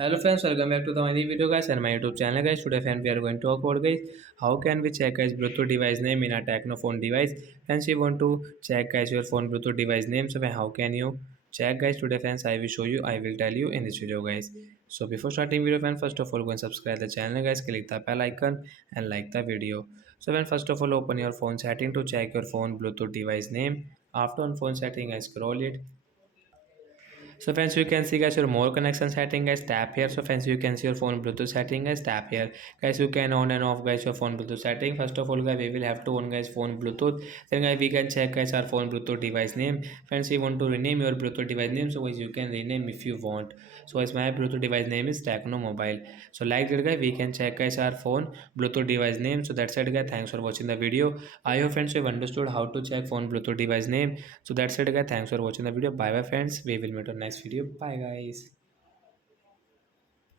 Hello friends, welcome back to the my new video guys and my YouTube channel guys. Today friends we are going to talk about guys how can we check guys Bluetooth device name in a Tecno phone device. Friends, you want to check guys your phone Bluetooth device name. So how can you check guys today friends? I will show you. I will tell you in this video guys. So before starting video friends, first of all go and subscribe the channel guys. Click the bell icon and like the video. So when first of all open your phone setting to check your phone Bluetooth device name. After on phone setting, I scroll it. So friends, you can see guys your more connection setting guys, tap here. So friends, you can see your phone Bluetooth setting guys, tap here. Guys, you can on and off guys your phone Bluetooth setting. First of all guys, we will have to on guys phone Bluetooth. Then guys, we can check guys our phone Bluetooth device name. Friends, you want to rename your Bluetooth device name, so guys you can rename if you want. So guys, my Bluetooth device name is Tecno Mobile. So like that guys, we can check guys our phone Bluetooth device name. So that's it guys. Thanks for watching the video. I hope friends you have understood how to check phone Bluetooth device name. So that's it guys. Thanks for watching the video. Bye bye friends. We will meet on next video. Bye guys.